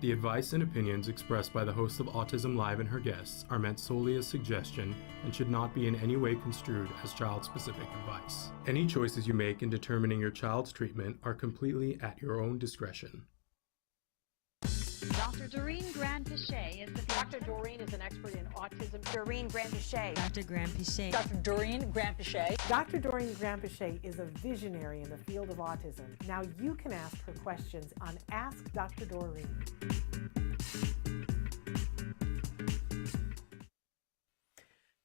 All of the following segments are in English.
The advice and opinions expressed by the host of Autism Live and her guests are meant solely as suggestion and should not be in any way construed as child-specific advice. Any choices you make in determining your child's treatment are completely at your own discretion. Dr. Doreen Granpeesheh is the Dr. Doreen is an expert in autism. Doreen Granpeesheh. Dr. Granpeesheh. Dr. Doreen Granpeesheh. Dr. Doreen Granpeesheh is a visionary in the field of autism. Now you can ask her questions on Ask Dr. Doreen.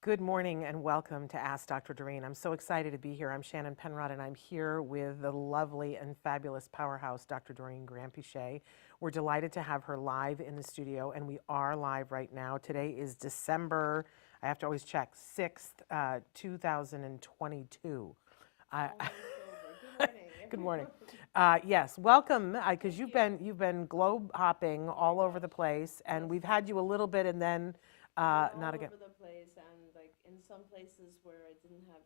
Good morning and welcome to Ask Dr. Doreen. I'm so excited to be here. I'm Shannon Penrod and I'm here with the lovely and fabulous powerhouse, Dr. Doreen Granpeesheh. We're delighted to have her live in the studio, and we are live right now. Today is December, I have to always check, 6th, 2022. Good morning. Yes, welcome, because you've been globe hopping all over the place, and we've had you a little bit, and then not again. All over the place, and like in some places where I didn't have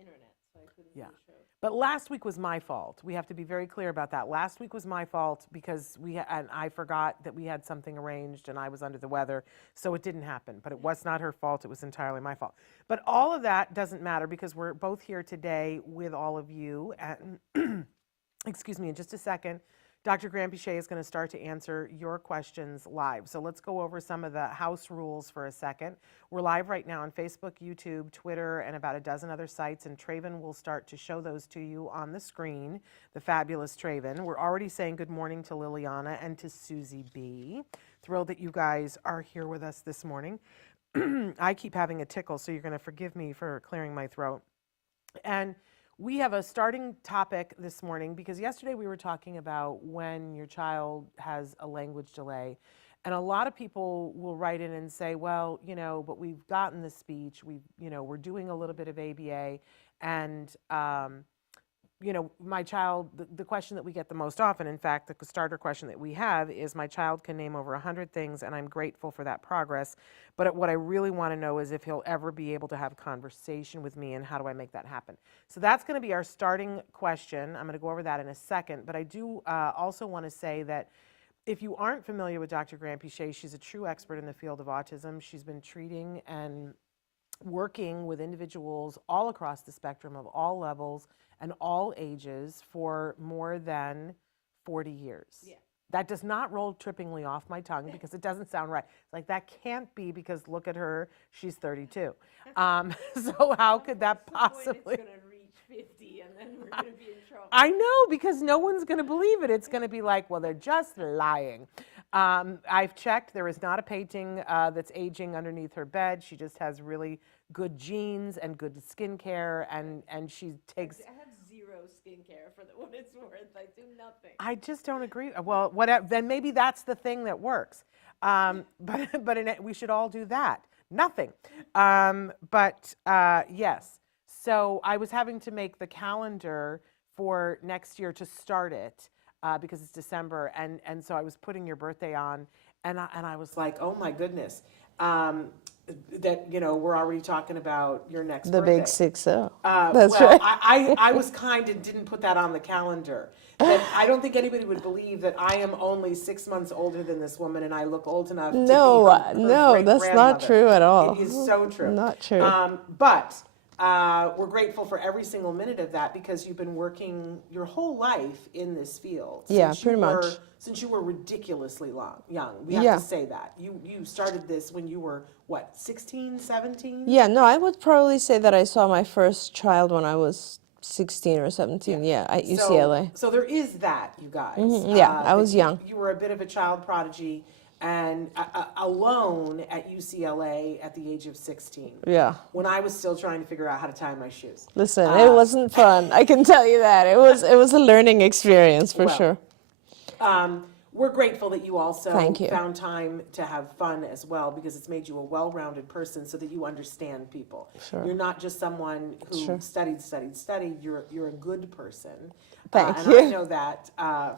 internet, so I couldn't do the show. But last week was my fault. We have to be very clear about that. Last week was my fault because and I forgot that we had something arranged and I was under the weather, so it didn't happen. But it was not her fault. It was entirely my fault. But all of that doesn't matter because we're both here today with all of you. And excuse me, in just a second, Dr. Granpeesheh is going to start to answer your questions live. So let's go over some of the house rules for a second. We're live right now on Facebook, YouTube, Twitter, and about a dozen other sites, and Traven will start to show those to you on the screen, the fabulous Traven. We're already saying good morning to Liliana and to Susie B. Thrilled that you guys are here with us this morning. I keep having a tickle, so you're going to forgive me for clearing my throat. And we have a starting topic this morning because yesterday we were talking about when your child has a language delay. And a lot of people will write in and say, well, but we've gotten the speech, we're doing a little bit of ABA, and, my child, the question that we get the most often, in fact, the starter question that we have is, my child can name over 100 things, and I'm grateful for that progress, but what I really want to know is if he'll ever be able to have a conversation with me, and how do I make that happen? So that's going to be our starting question. I'm going to go over that in a second, but I do also want to say that if you aren't familiar with Dr. Granpeesheh, she's a true expert in the field of autism. She's been treating and working with individuals all across the spectrum of all levels and all ages for more than 40 years. Yeah. That does not roll trippingly off my tongue because it doesn't sound right. It's like, that can't be because look at her, she's 32. So how could that possibly? It's going to reach 50 and then we're going to be in trouble. I know, because no one's going to believe it. It's going to be like, well, they're just lying. I've checked. There is not a painting that's aging underneath her bed. She just has really good genes and good skincare, and she takes... I have zero skincare for what it's worth. I do nothing. I just don't agree. Well, whatever. Then maybe that's the thing that works. But we should all do that. Nothing. Yes. So I was having to make the calendar for next year to start it because it's December, and so I was putting your birthday on, and I was like, oh my goodness, that we're already talking about your next the birthday. big 6-0. That's right. I was kind and didn't put that on the calendar. That I don't think anybody would believe that I am only 6 months older than this woman, and I look old enough. No, to be her that's not true at all. It is so true. Not true. But we're grateful for every single minute of that because you've been working your whole life in this field. Yeah, pretty much. Since you were ridiculously young. We have to say that. You started this when you were, what, 16, 17? Yeah, no, I would probably say that I saw my first child when I was 16 or 17, at UCLA. So there is that, you guys. Mm-hmm. Yeah, I was young. You were a bit of a child prodigy and alone at UCLA at the age of 16. Yeah. When I was still trying to figure out how to tie my shoes. Listen, it wasn't fun. I can tell you that. It was a learning experience for sure. We're grateful that you also Thank you. found time to have fun as well because it's made you a well-rounded person so that you understand people. Sure. You're not just someone who Sure. studied. You're a good person. Thank and you. I know that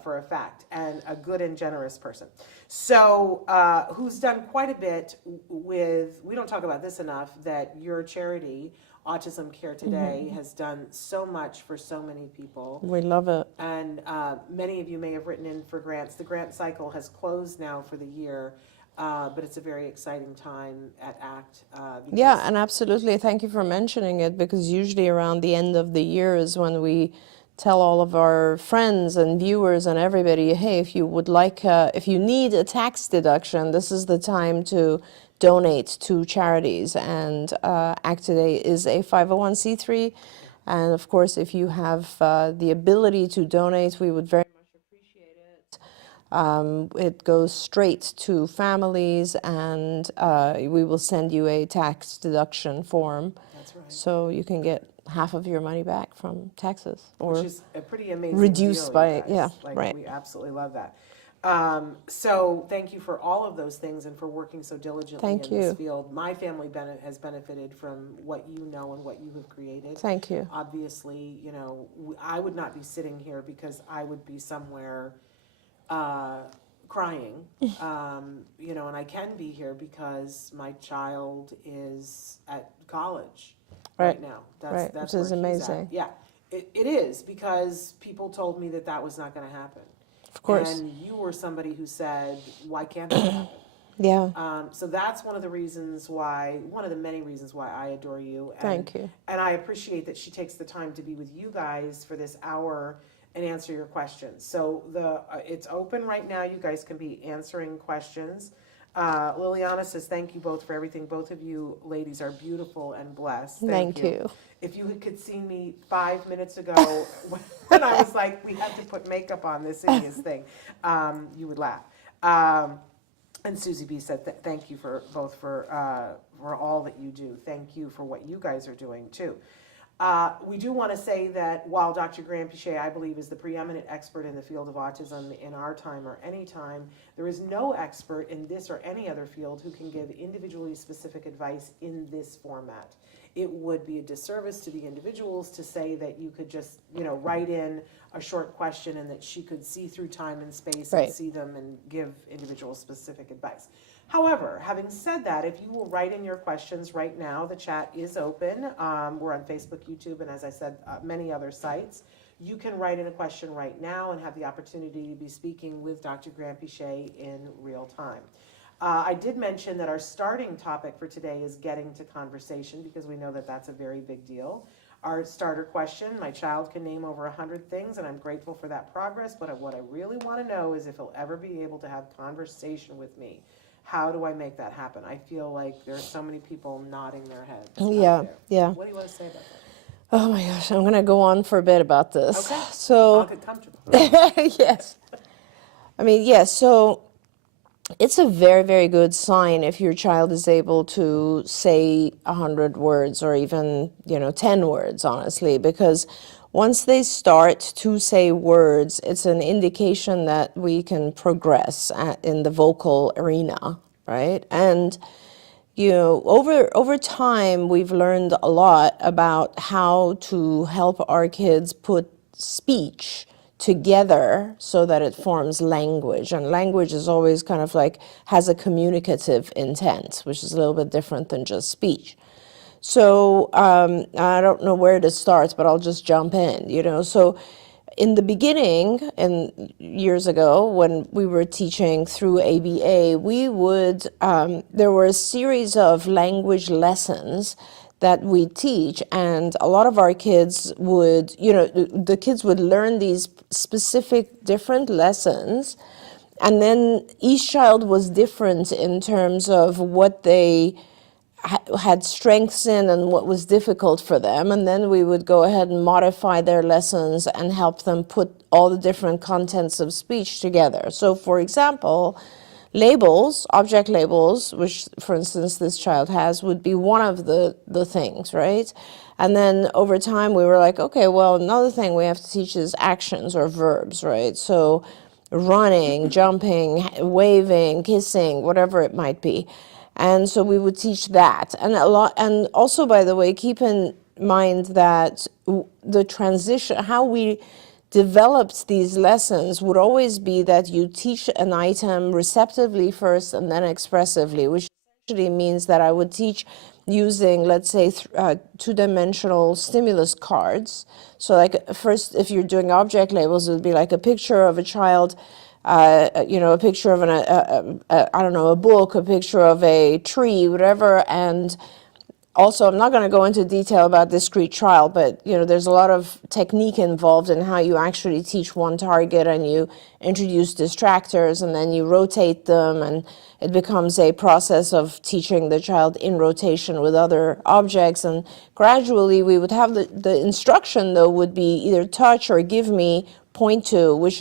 for a fact, and a good and generous person. So who's done quite a bit with, we don't talk about this enough, that your charity, Autism Care Today has done so much for so many people. We love it. And many of you may have written in for grants. The grant cycle has closed now for the year, but it's a very exciting time at ACT. Yeah, and absolutely. Thank you for mentioning it, because usually around the end of the year is when we tell all of our friends and viewers and everybody, hey, if you would like, if you need a tax deduction, this is the time to donate to charities. And ACT Today is a 501c3. And of course, if you have the ability to donate, we would very much appreciate it. It goes straight to families, and we will send you a tax deduction form. That's right. So you can get half of your money back from taxes, or Which is a pretty amazing reduced deal, you by, guys. yeah, Like, right. we absolutely love that. So thank you for all of those things and for working so diligently Thank in this you. field. My family has benefited from what you know and what you have created. Thank you. Obviously, you know, I would not be sitting here because I would be somewhere crying, you know, and I can be here because my child is at college right now. Right, That's which is where he's at. amazing. Yeah, it is, because people told me that was not going to happen. Of course. And you were somebody who said, why can't that happen? Yeah. So that's one of the reasons why, one of the many reasons why I adore you. And, Thank you. And I appreciate that she takes the time to be with you guys for this hour and answer your questions. So it's open right now. You guys can be answering questions. Liliana says, thank you both for everything. Both of you ladies are beautiful and blessed. Thank you. If you could see me 5 minutes ago when I was like, we had to put makeup on this hideous thing, you would laugh. And Susie B said, thank you for both for all that you do. Thank you for what you guys are doing too. We do want to say that while Dr. Granpeesheh, I believe, is the preeminent expert in the field of autism in our time or any time, there is no expert in this or any other field who can give individually specific advice in this format. It would be a disservice to the individuals to say that you could just, you know, write in a short question and that she could see through time and space Right. and see them and give individual specific advice. However, having said that, if you will write in your questions right now, the chat is open. We're on Facebook, YouTube, and as I said, many other sites. You can write in a question right now and have the opportunity to be speaking with Dr. Granpeesheh in real time. I did mention that our starting topic for today is getting to conversation, because we know that that's a very big deal. Our starter question, my child can name over 100 things, and I'm grateful for that progress, but what I really want to know is if he'll ever be able to have conversation with me. How do I make that happen? I feel like there are so many people nodding their heads out there. Yeah. What do you want to say about that? Oh my gosh, I'm gonna go on for a bit about this. Okay. I'll So, get comfortable. yes. I mean, yes, so it's a very, very good sign if your child is able to say 100 words or even, 10 words, honestly, because once they start to say words, it's an indication that we can progress in the vocal arena, right? And over time, we've learned a lot about how to help our kids put speech together so that it forms language. And language is always kind of like has a communicative intent, which is a little bit different than just speech. So I don't know where to start, but I'll just jump in, So in the beginning, and years ago, when we were teaching through ABA, we would, there were a series of language lessons that we teach, and a lot of our kids would, the kids would learn these specific different lessons, and then each child was different in terms of what they had strengths in and what was difficult for them, and then we would go ahead and modify their lessons and help them put all the different contents of speech together. So for example, labels, object labels, which for instance this child has, would be one of the things, right? And then over time we were like, okay, well, another thing we have to teach is actions or verbs, right? So running, jumping, waving, kissing, whatever it might be. And so we would teach that. And and also, by the way, keep in mind that the transition, how we developed these lessons would always be that you teach an item receptively first and then expressively, which essentially means that I would teach using, let's say, two-dimensional stimulus cards. So like first, if you're doing object labels, it would be like a picture of a child, a picture of I don't know, a book, a picture of a tree, whatever. And also, I'm not going to go into detail about discrete trial, but there's a lot of technique involved in how you actually teach one target, and you introduce distractors, and then you rotate them, and it becomes a process of teaching the child in rotation with other objects. And gradually, we would have the instruction, though, would be either touch or give me, point to, which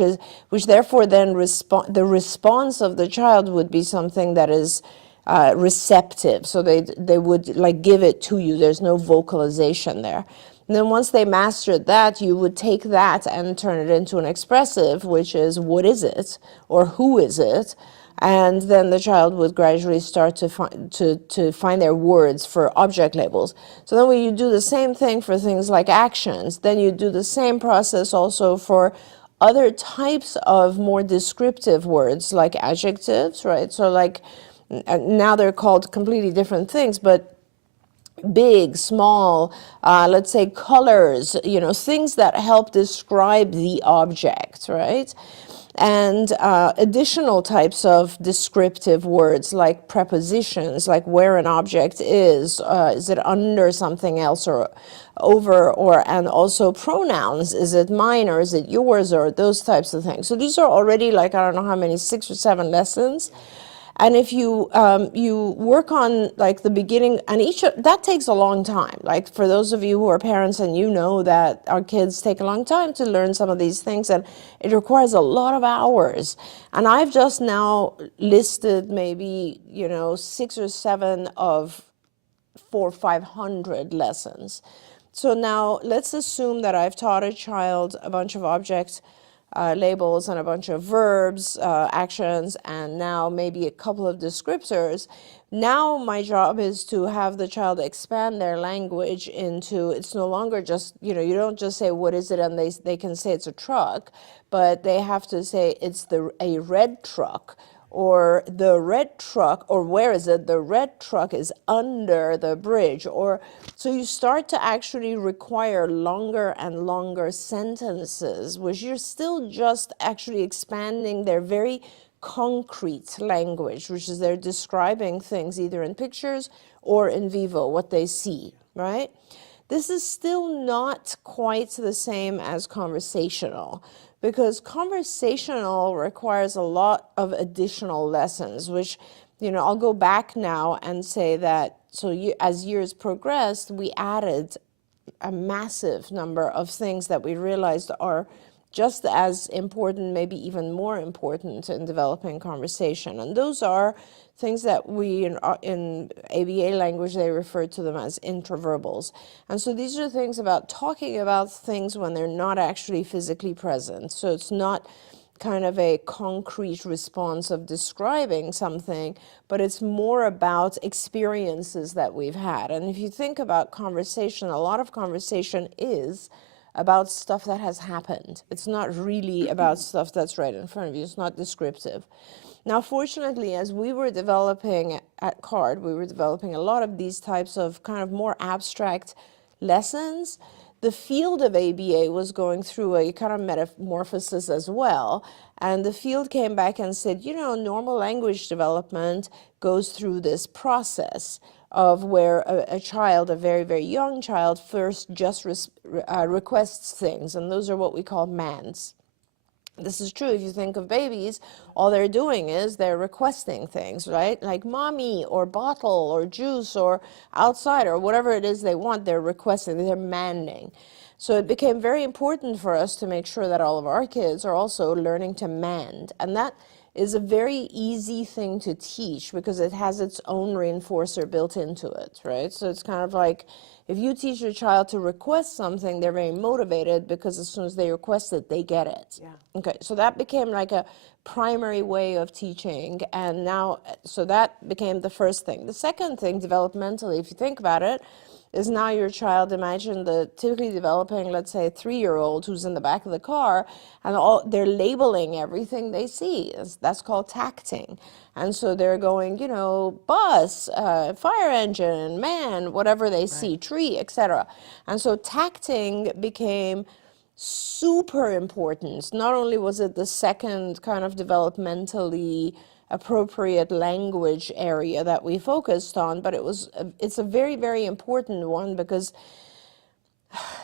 therefore then the response of the child would be something that is receptive. So they would like give it to you. There's no vocalization there. And then once they mastered that, you would take that and turn it into an expressive, which is what is it or who is it? And then the child would gradually start to find their words for object labels. So then when you do the same thing for things like actions, then you do the same process also for other types of more descriptive words like adjectives, right? So like now they're called completely different things, but big, small, let's say colors, things that help describe the object, right? And additional types of descriptive words like prepositions, like where an object is it under something else or over, and also pronouns, is it mine or is it yours, or those types of things. So these are already like, I don't know how many, 6 or 7 lessons. And if you you work on like the beginning, and that takes a long time. Like for those of you who are parents and that our kids take a long time to learn some of these things, and it requires a lot of hours. And I've just now listed maybe 6 or 7 of 400 or 500 lessons. So now let's assume that I've taught a child a bunch of objects labels and a bunch of verbs, actions, and now maybe a couple of descriptors. Now my job is to have the child expand their language into, it's no longer just, you don't just say what is it and they can say it's a truck, but they have to say it's a red truck, or the red truck, or where is it? The red truck is under the bridge. Or so you start to actually require longer and longer sentences, which you're still just actually expanding their very concrete language, which is they're describing things either in pictures or in vivo, what they see, right? This is still not quite the same as conversational, because conversational requires a lot of additional lessons, which, I'll go back now and say that, as years progressed, we added a massive number of things that we realized are just as important, maybe even more important in developing conversation. And those are things that we, in ABA language, they refer to them as intraverbals. And so these are things about talking about things when they're not actually physically present. So it's not kind of a concrete response of describing something, but it's more about experiences that we've had. And if you think about conversation, a lot of conversation is about stuff that has happened. It's not really about stuff that's right in front of you. It's not descriptive. Now, fortunately, as we were developing at CARD, we were developing a lot of these types of kind of more abstract lessons. The field of ABA was going through a kind of metamorphosis as well. And the field came back and said, normal language development goes through this process of where a child, a very, very young child, first just requests things. And those are what we call MANs. This is true if you think of babies, all they're doing is they're requesting things, right? Like mommy or bottle or juice or outside or whatever it is they want, they're requesting, they're manning. So it became very important for us to make sure that all of our kids are also learning to mand. And that is a very easy thing to teach because it has its own reinforcer built into it, right? So it's kind of like, if you teach your child to request something, they're very motivated because as soon as they request it, they get it. Yeah. Okay, so that became like a primary way of teaching, and now, so that became the first thing. The second thing, developmentally, if you think about it, is now your child, imagine the typically developing, let's say, a 3-year-old who's in the back of the car, and they're labeling everything they see. That's called tacting. And so they're going, you know, bus, fire engine, man, whatever they see, tree, etc. And so tacting became super important. Not only was it the second kind of developmentally appropriate language area that we focused on, but it's a very, very important one, because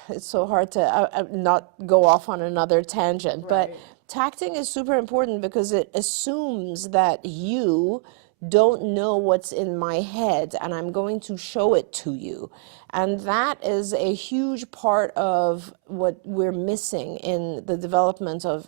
it's so hard to not go off on another tangent. But tacting is super important because it assumes that you don't know what's in my head, and I'm going to show it to you. And that is a huge part of what we're missing in the development of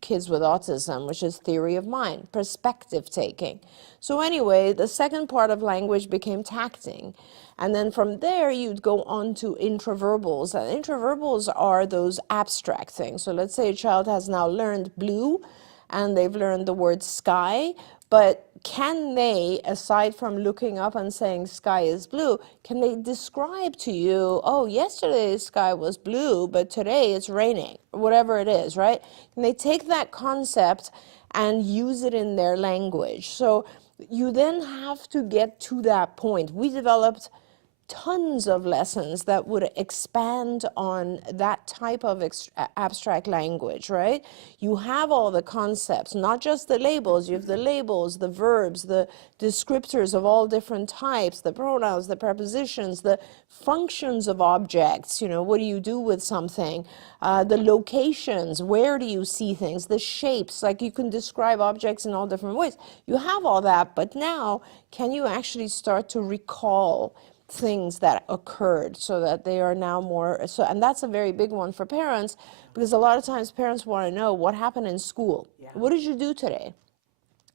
kids with autism, which is theory of mind, perspective taking. So anyway, the second part of language became tacting. And then from there, you'd go on to intraverbals. And intraverbals are those abstract things. So let's say a child has now learned blue, and they've learned the word sky, but can they, aside from looking up and saying sky is blue, can they describe to you, oh, yesterday's sky was blue, but today it's raining, whatever it is, right? Can they take that concept and use it in their language? So you then have to get to that point. We developed tons of lessons that would expand on that type of abstract language, right? You have all the concepts, not just the labels. You have the labels, the verbs, the descriptors of all different types, the pronouns, the prepositions, the functions of objects. You know, what do you do with something? The locations, where do you see things? The shapes, like you can describe objects in all different ways. You have all that, but now can you actually start to recall things that occurred, so that they are now more so? And that's a very big one for parents, because a lot of times parents want to know what happened in school. What did you do today?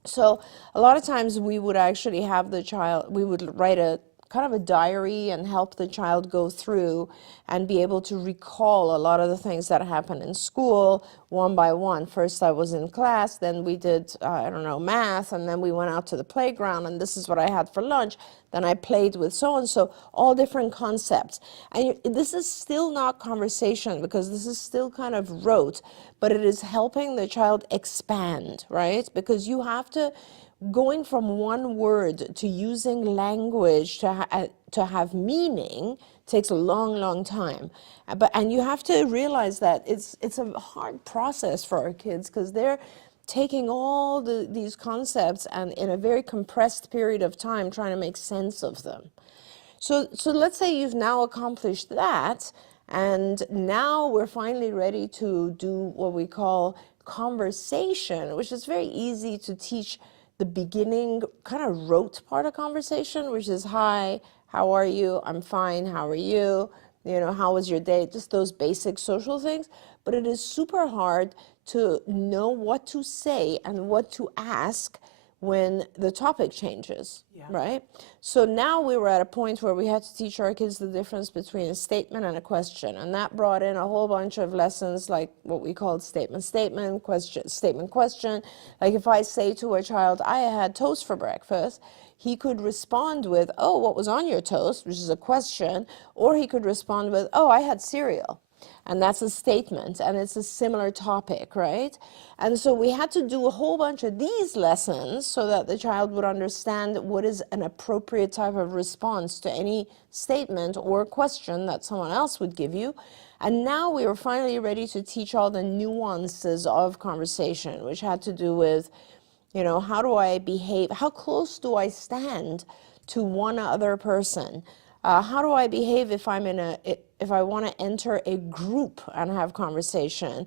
So a lot of times we would actually have the child, we would write a kind of a diary and help the child go through and be able to recall a lot of the things that happened in school one by one. First I was in class, then we did, I don't know, math, and then we went out to the playground, and this is what I had for lunch. Then I played with so-and-so, all different concepts. And this is still not conversation, because this is still kind of rote, but it is helping the child expand, right? Because you have to, going from one word to using language to have meaning takes a long, long time. And you have to realize that it's a hard process for our kids, because they're taking all these concepts and in a very compressed period of time trying to make sense of them. So let's say you've now accomplished that, and now we're finally ready to do what we call conversation, which is very easy to teach the beginning, kind of rote part of conversation, which is, hi, how are you? I'm fine, how are you? You know, how was your day? Just those basic social things. But it is super hard to know what to say and what to ask when the topic changes, right? So now we were at a point where we had to teach our kids the difference between a statement and a question, and that brought in a whole bunch of lessons, like what we called statement, question. Like if I say to a child, I had toast for breakfast, he could respond with, oh, what was on your toast, which is a question, or he could respond with, oh, I had cereal. And that's a statement, and it's a similar topic, right? And so we had to do a whole bunch of these lessons so that the child would understand what is an appropriate type of response to any statement or question that someone else would give you. And now we were finally ready to teach all the nuances of conversation, which had to do with, you know, how do I behave? How close do I stand to one other person? How do I behave if I'm if I want to enter a group and have conversation,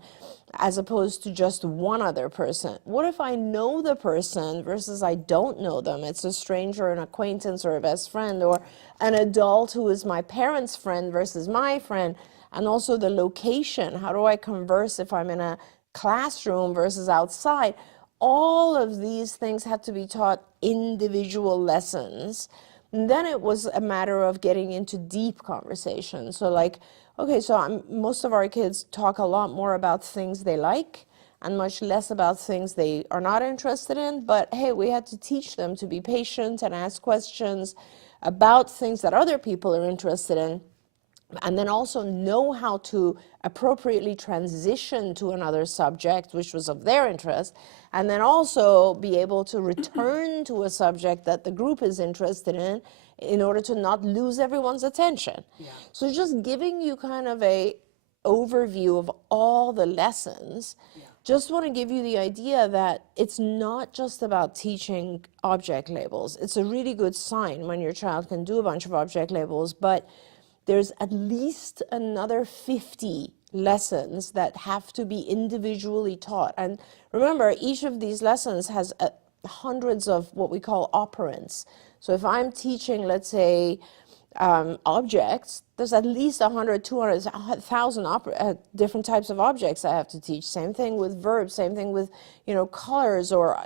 as opposed to just one other person? What if I know the person versus I don't know them? It's a stranger, an acquaintance, or a best friend, or an adult who is my parent's friend versus my friend. And also the location. How do I converse if I'm in a classroom versus outside? All of these things had to be taught individual lessons. And then it was a matter of getting into deep conversation. So like, okay, so most of our kids talk a lot more about things they like and much less about things they are not interested in. But hey, we had to teach them to be patient and ask questions, about things that other people are interested in, and then also know how to appropriately transition to another subject which was of their interest, and then also be able to return to a subject that the group is interested in order to not lose everyone's attention. So just giving you kind of a overview of all the lessons. Just want to give you the idea that it's not just about teaching object labels. It's a really good sign when your child can do a bunch of object labels, but there's at least another 50 lessons that have to be individually taught. And remember, each of these lessons has hundreds of what we call operands. So if I'm teaching, let's say, objects, there's at least 100, 200, 1,000 different types of objects I have to teach. Same thing with verbs, same thing with, colors or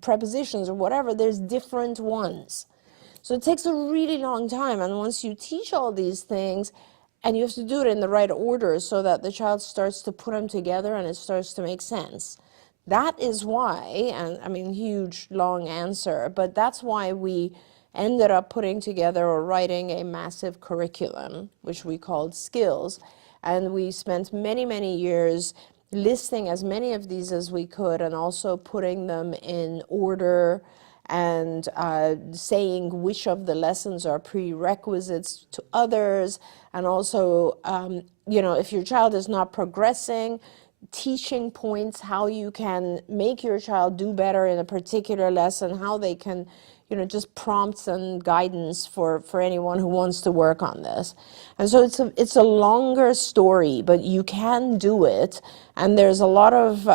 prepositions or whatever. There's different ones. So it takes a really long time, and once you teach all these things, and you have to do it in the right order so that the child starts to put them together and it starts to make sense. That is why, and I mean, huge, long answer, but that's why we ended up putting together or writing a massive curriculum, which we called Skills, and we spent many, many years listing as many of these as we could and also putting them in order and saying which of the lessons are prerequisites to others, and also, if your child is not progressing, teaching points, how you can make your child do better in a particular lesson, how they can, just prompts and guidance for anyone who wants to work on this. And so it's a longer story, but you can do it. And there's a lot of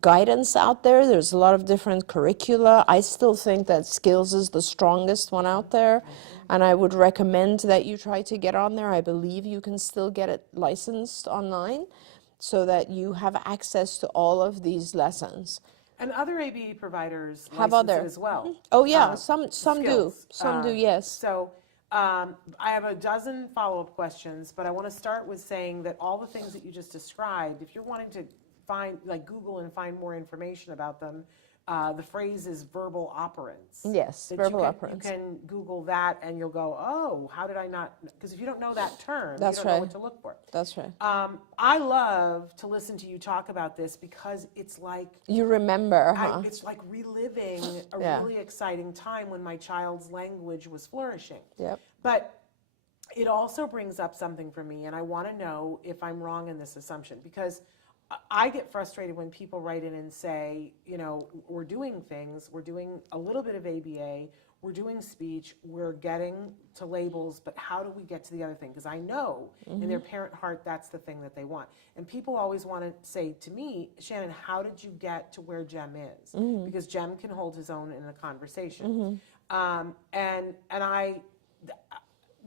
guidance out there. There's a lot of different curricula. I still think that Skills is the strongest one out there. And I would recommend that you try to get on there. I believe you can still get it licensed online so that you have access to all of these lessons. And other ABA providers have license other it as well. Oh yeah, some do. Skills. Some do, yes. So I have a dozen follow-up questions, but I want to start with saying that all the things that you just described, if you're wanting to find, Google and find more information about them, the phrase is verbal operands. Yes, That verbal you operands. can Google that and you'll go, oh, how did I not? Because if you don't know that term, That's you don't know right. what to look for. That's right. I love to listen to you talk about this because it's like, You remember, huh? it's like reliving a Yeah. really exciting time when my child's language was flourishing. Yep. But it also brings up something for me, and I want to know if I'm wrong in this assumption, because I get frustrated when people write in and say, we're doing things, we're doing a little bit of ABA, we're doing speech, we're getting to labels, but how do we get to the other thing? Because I know in their parent heart that's the thing that they want. And people always want to say to me, Shannon, how did you get to where Jem is? Because Jem can hold his own in a conversation.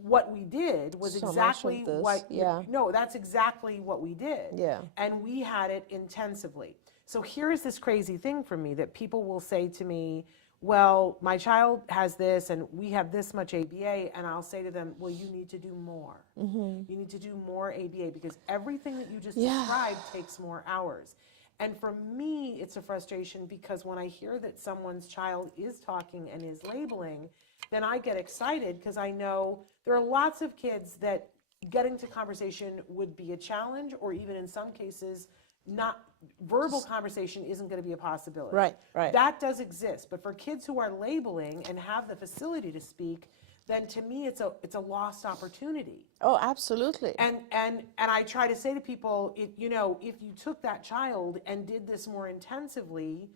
What we did was So much exactly of this, what, yeah. no, that's exactly what we did. Yeah. And we had it intensively. So here's this crazy thing for me that people will say to me, well, my child has this and we have this much ABA, and I'll say to them, well, you need to do more. You need to do more ABA because everything that you just described takes more hours. And for me, it's a frustration because when I hear that someone's child is talking and is labeling, then I get excited because I know there are lots of kids that getting to conversation would be a challenge, or even in some cases, not verbal conversation isn't going to be a possibility. Right, right. That does exist, but for kids who are labeling and have the facility to speak, then to me it's a lost opportunity. Oh, absolutely. And I try to say to people, if you took that child and did this more intensively,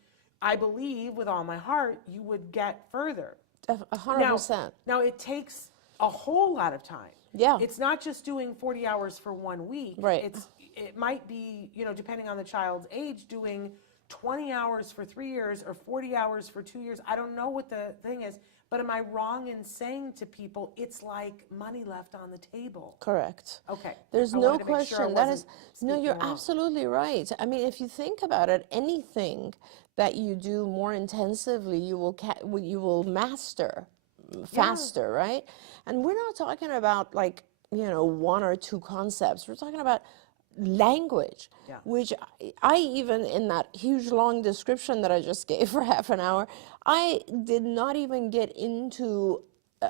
I believe with all my heart you would get further. 100%. Now it takes a whole lot of time. Yeah. It's not just doing 40 hours for 1 week. Right. It might be, depending on the child's age, doing 20 hours for 3 years or 40 hours for 2 years. I don't know what the thing is, but am I wrong in saying to people it's like money left on the table? Correct. Okay. There's I no wanted to make sure I question. That is, wasn't no, speaking you're wrong. absolutely right. I mean, if you think about it, anything that you do more intensively, you will master faster, right? And we're not talking about one or two concepts. We're talking about language, which I even in that huge long description that I just gave for half an hour, I did not even get into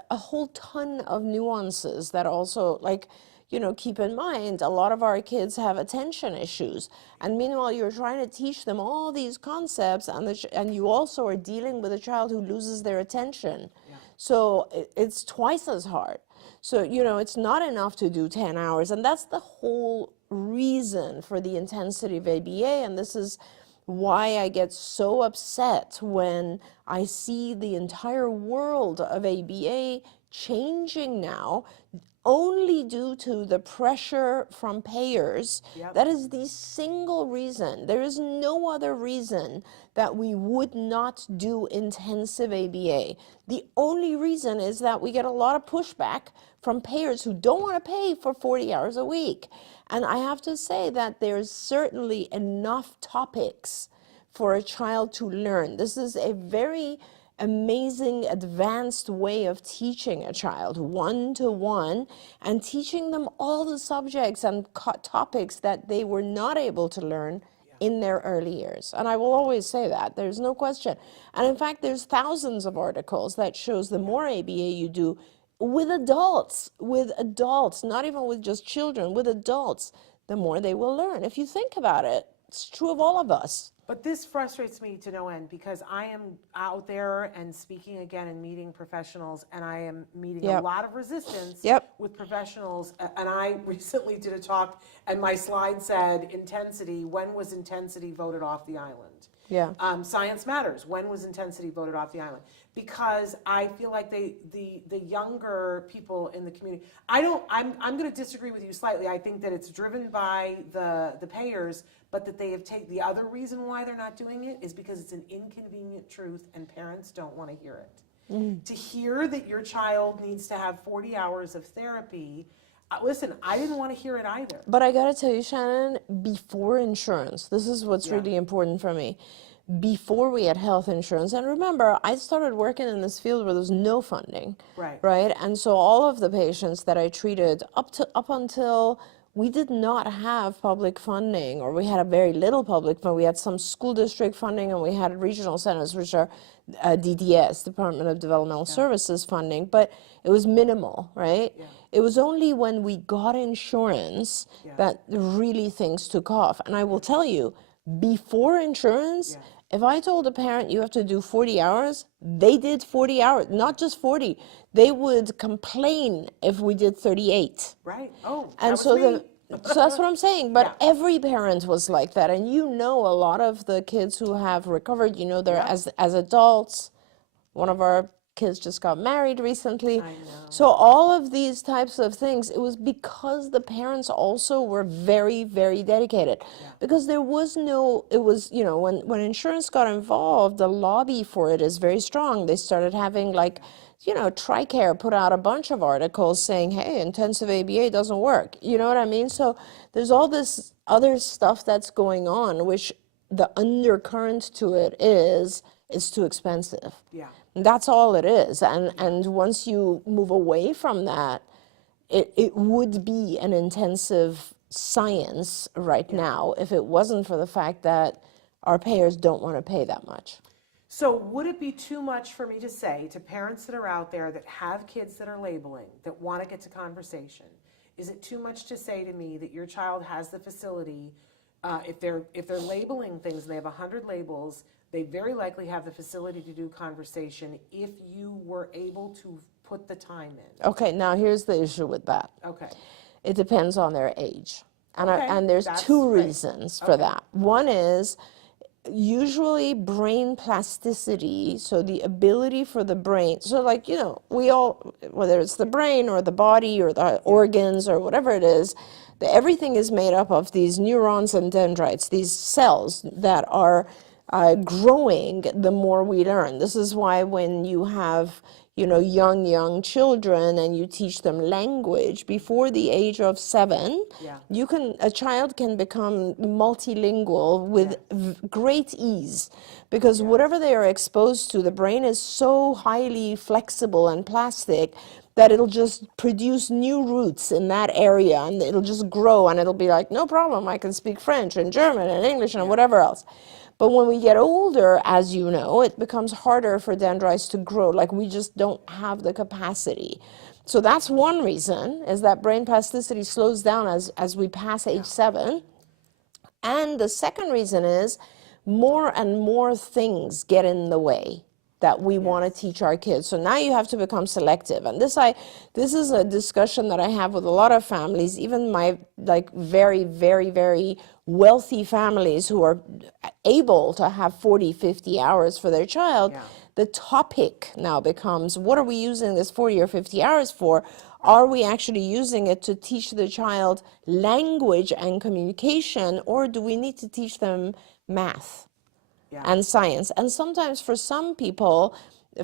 a whole ton of nuances that also, like, you know, keep in mind, a lot of our kids have attention issues. And meanwhile, you're trying to teach them all these concepts, and you also are dealing with a child who loses their attention. So it's twice as hard. So, you know, it's not enough to do 10 hours. And that's the whole reason for the intensity of ABA. And this is why I get so upset when I see the entire world of ABA changing now only due to the pressure from payers. That is the single reason. There is no other reason that we would not do intensive ABA. The only reason is that we get a lot of pushback from payers who don't want to pay for 40 hours a week. And I have to say that there's certainly enough topics for a child to learn. This is a very amazing, advanced way of teaching a child one-to-one and teaching them all the subjects and topics that they were not able to learn in their early years. And I will always say that, there's no question. And in fact, there's thousands of articles that shows the more ABA you do with adults, not even with just children, with adults, the more they will learn. If you think about it, it's true of all of us. But this frustrates me to no end because I am out there and speaking again and meeting professionals, and I am meeting a lot of resistance with professionals. And I recently did a talk, and my slide said intensity. When was intensity voted off the island? Science matters. When was intensity voted off the island? Because I feel like the younger people in the community, I'm going to disagree with you slightly. I think that it's driven by the payers, but that they have taken, the other reason why they're not doing it is because it's an inconvenient truth and parents don't want to hear it. To hear that your child needs to have 40 hours of therapy, listen, I didn't want to hear it either. But I got to tell you, Shannon, before insurance, this is what's really important for me. Before we had health insurance, and remember, I started working in this field where there was no funding, right? And so all of the patients that I treated up until we did not have public funding, or we had a very little public funding. We had some school district funding, and we had regional centers, which are DDS, Department of Developmental Services funding, but it was minimal, right? It was only when we got insurance that really things took off. And I will tell you, before insurance, if I told a parent you have to do 40 hours, they did 40 hours, not just 40. They would complain if we did 38. Right. Oh, and so that's what I'm saying. But every parent was like that. And you know, a lot of the kids who have recovered, you know, they're as adults. One of our kids just got married recently. I know. So all of these types of things, it was because the parents also were very, very dedicated. Because there was no, it was, you know, when insurance got involved, the lobby for it is very strong. They started having, like, you know, TRICARE put out a bunch of articles saying, hey, intensive ABA doesn't work. You know what I mean? So there's all this other stuff that's going on, which the undercurrent to it is, it's too expensive. That's all it is. And once you move away from that, it would be an intensive science right now if it wasn't for the fact that our payers don't want to pay that much. So would it be too much for me to say to parents that are out there that have kids that are labeling, that want to get to conversation, is it too much to say to me that your child has the facility, if they're labeling things and they have 100 labels, they very likely have the facility to do conversation if you were able to put the time in? Okay, now here's the issue with that. Okay. It depends on their age. And there's two reasons for that. One is usually brain plasticity, so the ability for the brain. So, like, you know, we all, whether it's the brain or the body or the organs or whatever it is, everything is made up of these neurons and dendrites, these cells that are growing the more we learn. This is why when you have, you know, young children and you teach them language before the age of 7, a child can become multilingual with great ease, because whatever they are exposed to, the brain is so highly flexible and plastic that it'll just produce new roots in that area, and it'll just grow, and it'll be like, no problem, I can speak French and German and English and whatever else. But when we get older, as you know, it becomes harder for dendrites to grow. Like, we just don't have the capacity. So that's one reason, is that brain plasticity slows down as we pass age 7. And the second reason is more and more things get in the way that we want to teach our kids. So now you have to become selective. And this is a discussion that I have with a lot of families, even my like very, very, very wealthy families who are able to have 40, 50 hours for their child. The topic now becomes, what are we using this 40 or 50 hours for? Are we actually using it to teach the child language and communication, or do we need to teach them math and science? And sometimes for some people,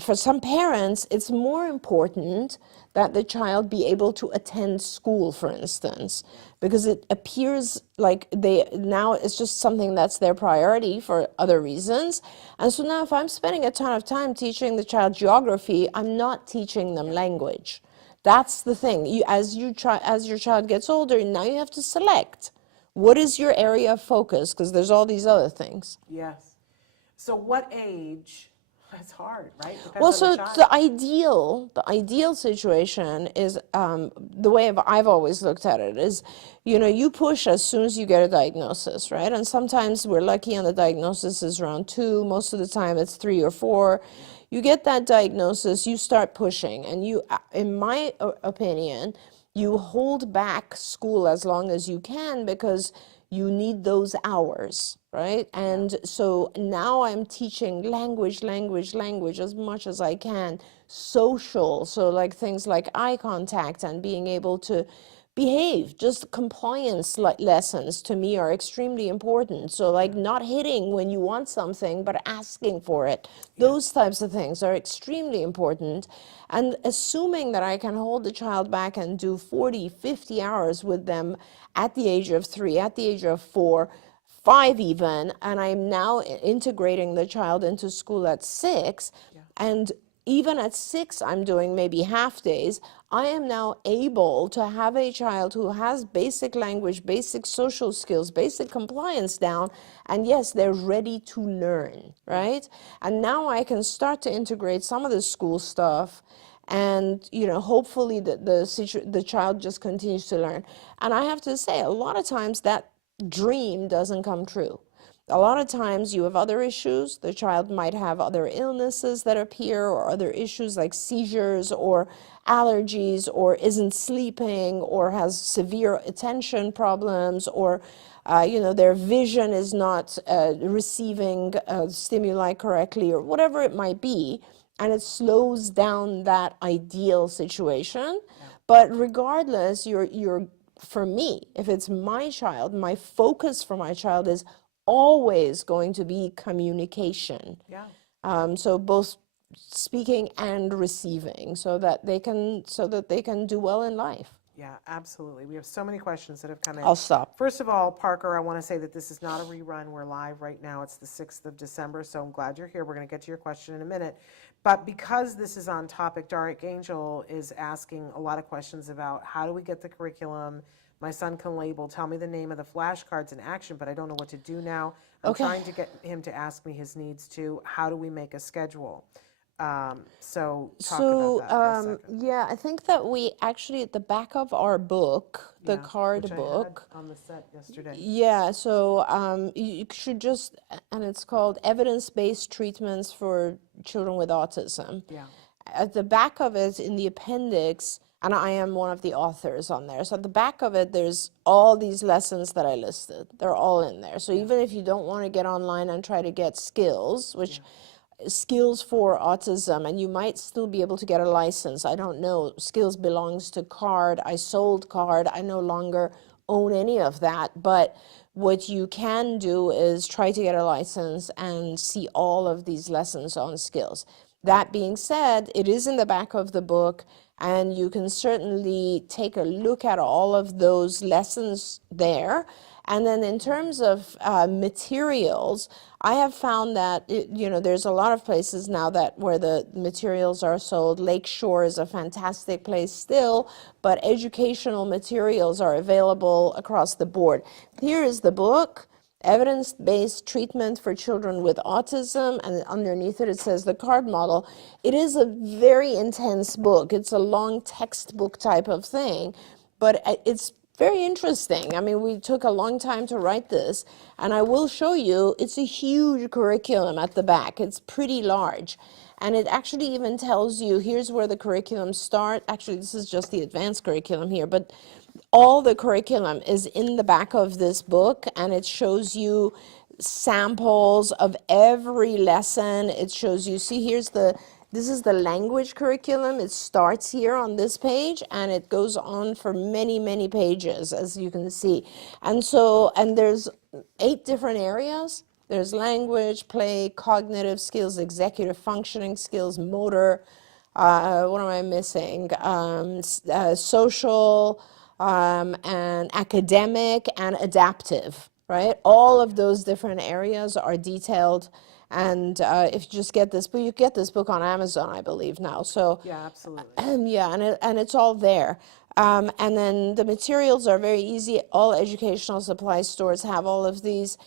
for some parents, it's more important that the child be able to attend school, for instance, because it appears like now it's just something that's their priority for other reasons. And so now if I'm spending a ton of time teaching the child geography, I'm not teaching them language. That's the thing. As your child gets older, now you have to select. What is your area of focus? Because there's all these other things. Yes. So what age? That's hard, right? Depends Well, on so child. the ideal situation is the way I've always looked at it is, you push as soon as you get a diagnosis, right? And sometimes we're lucky and the diagnosis is around 2. Most of the time it's 3 or 4. You get that diagnosis, you start pushing, and you, in my opinion, you hold back school as long as you can because you need those hours, right? And so now I'm teaching language as much as I can. Social, so like things like eye contact and being able to behave. Just compliance lessons to me are extremely important. So like not hitting when you want something, but asking for it. Those types of things are extremely important. And assuming that I can hold the child back and do 40, 50 hours with them at the age of 3, at the age of 4, 5 even, and I'm now integrating the child into school at 6, and even at 6 I'm doing maybe half days, I am now able to have a child who has basic language, basic social skills, basic compliance down, and yes, they're ready to learn, right? And now I can start to integrate some of the school stuff, and hopefully the child just continues to learn. And I have to say, a lot of times that dream doesn't come true. A lot of times you have other issues. The child might have other illnesses that appear, or other issues like seizures or allergies, or isn't sleeping, or has severe attention problems, or their vision is not receiving stimuli correctly, or whatever it might be, and it slows down that ideal situation. But regardless, for me, if it's my child, my focus for my child is always going to be communication. So both speaking and receiving, so that they can do well in life. Yeah, absolutely. We have so many questions that have come in. I'll stop. First of all, Parker, I want to say that this is not a rerun. We're live right now. It's the 6th of December, so I'm glad you're here. We're going to get to your question in a minute. But because this is on topic, Dark Angel is asking a lot of questions about how do we get the curriculum. My son can label, tell me the name of the flashcards in action, but I don't know what to do now. I'm trying to get him to ask me his needs too. How do we make a schedule? So talk about that for a second. Yeah, I think that we actually, at the back of our book, the card which book. I had on the set yesterday. Yeah, so you should just, and it's called Evidence-Based Treatments for Children with Autism. Yeah. At the back of it, in the appendix, and I am one of the authors on there. So at the back of it, there's all these lessons that I listed. They're all in there. So even if you don't want to get online and try to get skills, which skills for autism, and you might still be able to get a license. I don't know. Skills belongs to CARD. I sold CARD. I no longer own any of that. But what you can do is try to get a license and see all of these lessons on skills. That being said, it is in the back of the book, and you can certainly take a look at all of those lessons there. And then in terms of materials, I have found that, there's a lot of places now that where the materials are sold. Lakeshore is a fantastic place still, but educational materials are available across the board. Here is the book, Evidence-Based Treatment for Children with Autism, and underneath it, it says the card model. It is a very intense book. It's a long textbook type of thing, but it's very interesting. I mean, we took a long time to write this, and I will show you, it's a huge curriculum at the back. It's pretty large. And it actually even tells you, here's where the curriculum starts. Actually, this is just the advanced curriculum here, but all the curriculum is in the back of this book, and it shows you samples of every lesson. It shows you, see, this is the language curriculum. It starts here on this page, and it goes on for many, many pages, as you can see. And there's 8 different areas. There's language, play, cognitive skills, executive functioning skills, motor, what am I missing? Social, and academic and adaptive, right? All of those different areas are detailed. And if you just get this book, you get this book on Amazon, I believe now. So Yeah, absolutely. yeah, and it's all there. And then the materials are very easy. All educational supply stores have all of these.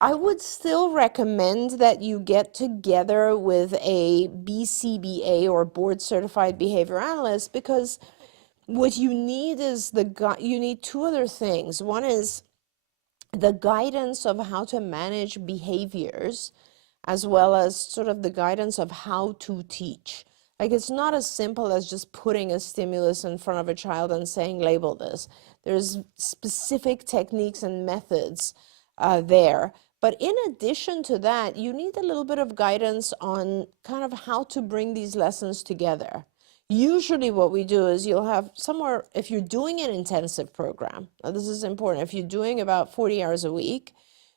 I would still recommend that you get together with a BCBA or board certified behavior analyst, because what you need is you need 2 other things. One is the guidance of how to manage behaviors, as well as sort of the guidance of how to teach. Like, it's not as simple as just putting a stimulus in front of a child and saying, label this. There's specific techniques and methods there. But in addition to that, you need a little bit of guidance on kind of how to bring these lessons together. Usually what we do is you'll have somewhere, if you're doing an intensive program, now this is important, if you're doing about 40 hours a week,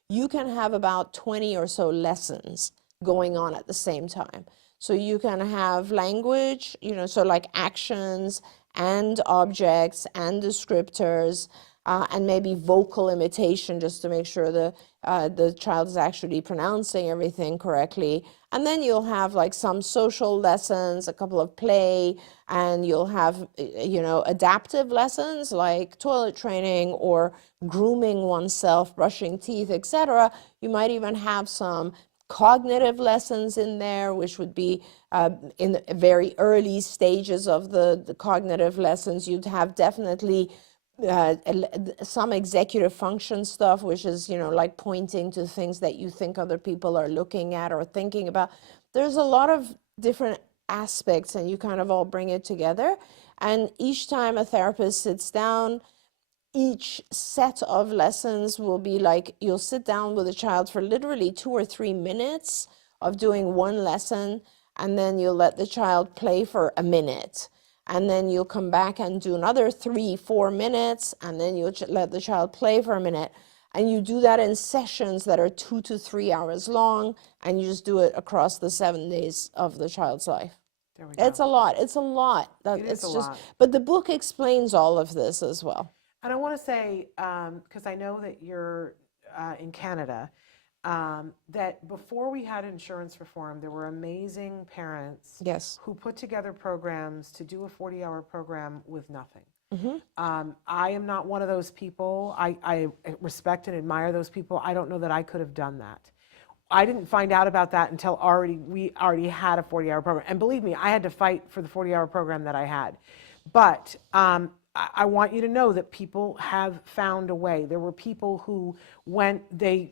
you can have about 20 or so lessons going on at the same time. So you can have language, so like actions and objects and descriptors, and maybe vocal imitation, just to make sure the child is actually pronouncing everything correctly. And then you'll have like some social lessons, a couple of play, and you'll have, adaptive lessons like toilet training or grooming oneself, brushing teeth, etc. You might even have some cognitive lessons in there, which would be in the very early stages of the cognitive lessons. You'd have definitely some executive function stuff, which is, like pointing to things that you think other people are looking at or thinking about. There's a lot of different aspects, and you kind of all bring it together. And each time a therapist sits down, each set of lessons will be like, you'll sit down with a child for literally 2 or 3 minutes of doing one lesson, and then you'll let the child play for a minute. And then you'll come back and do another 3-4 minutes, and then you'll let the child play for a minute. And you do that in sessions that are 2 to 3 hours long, and you just do it across the 7 days of the child's life. There we go. It's a lot. It's a lot. It is a lot. But the book explains all of this as well. And I want to say, because I know that you're in Canada, that before we had insurance reform, there were amazing parents Yes. who put together programs to do a 40-hour program with nothing. I am not one of those people. I respect and admire those people. I don't know that I could have done that. I didn't find out about that until we already had a 40-hour program. And believe me, I had to fight for the 40-hour program that I had. But I want you to know that people have found a way. There were people who went, there's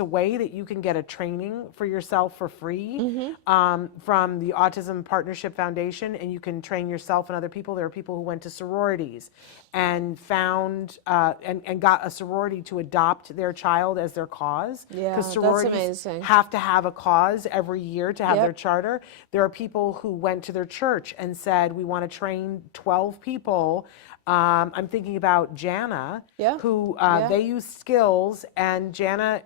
a way that you can get a training for yourself for free from the Autism Partnership Foundation, and you can train yourself and other people. There are people who went to sororities and found and got a sorority to adopt their child as their cause. Yeah, because that's sororities amazing. have to have a cause every year to have their charter. There are people who went to their church and said, we want to train 12 people. I'm thinking about Jana, who they use skills, and Jana,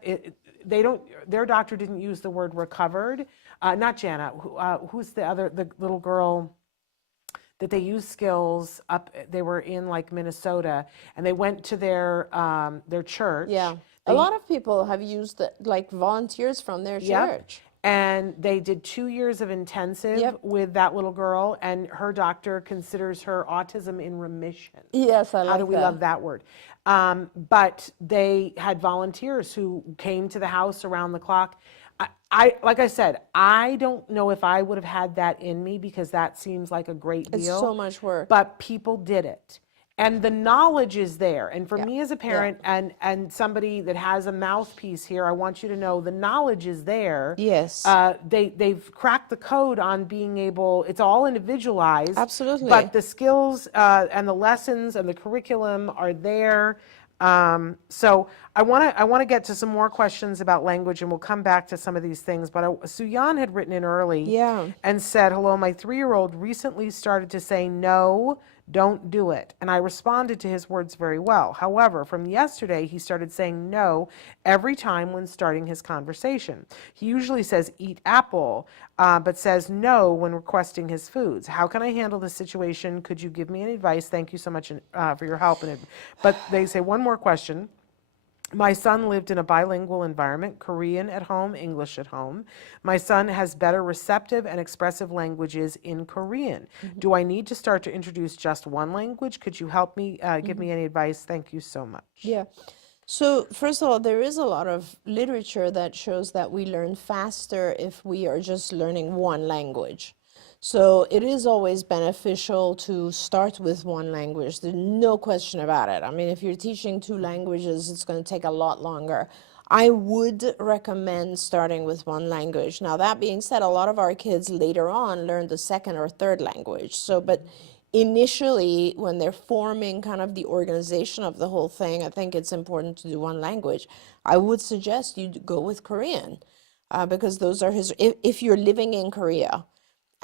their doctor didn't use the word recovered. Not Jana, who's the little girl that they use skills up. They were in like Minnesota, and they went to their church. Yeah. A lot of people have used it, like volunteers from their church. And they did 2 years of intensive with that little girl, and her doctor considers her autism in remission. Yes, I like that. How do we love that word? But they had volunteers who came to the house around the clock. I like I said, I don't know if I would have had that in me, because that seems like a great deal. It's so much work. But people did it. And the knowledge is there. And for me as a parent and somebody that has a mouthpiece here, I want you to know the knowledge is there. Yes. They've cracked the code on being able, it's all individualized. Absolutely. But the skills and the lessons and the curriculum are there. So I want to get to some more questions about language, and we'll come back to some of these things. But Suyan had written in early and said, hello, my 3-year-old recently started to say no, don't do it. And I responded to his words very well. However, from yesterday, he started saying no every time when starting his conversation. He usually says eat apple, but says no when requesting his foods. How can I handle this situation? Could you give me any advice? Thank you so much for your help. But they say one more question. My son lived in a bilingual environment, Korean at home, English at home. My son has better receptive and expressive languages in Korean. Do I need to start to introduce just one language? Could you help me, give me any advice? Thank you so much. Yeah. So first of all, there is a lot of literature that shows that we learn faster if we are just learning one language. So it is always beneficial to start with one language. There's no question about it. I mean, if you're teaching 2 languages, it's going to take a lot longer. I would recommend starting with one language. Now, that being said, a lot of our kids later on learn the 2nd or 3rd language. So, but initially, when they're forming kind of the organization of the whole thing, I think it's important to do one language. I would suggest you go with Korean, because those are his, if you're living in Korea,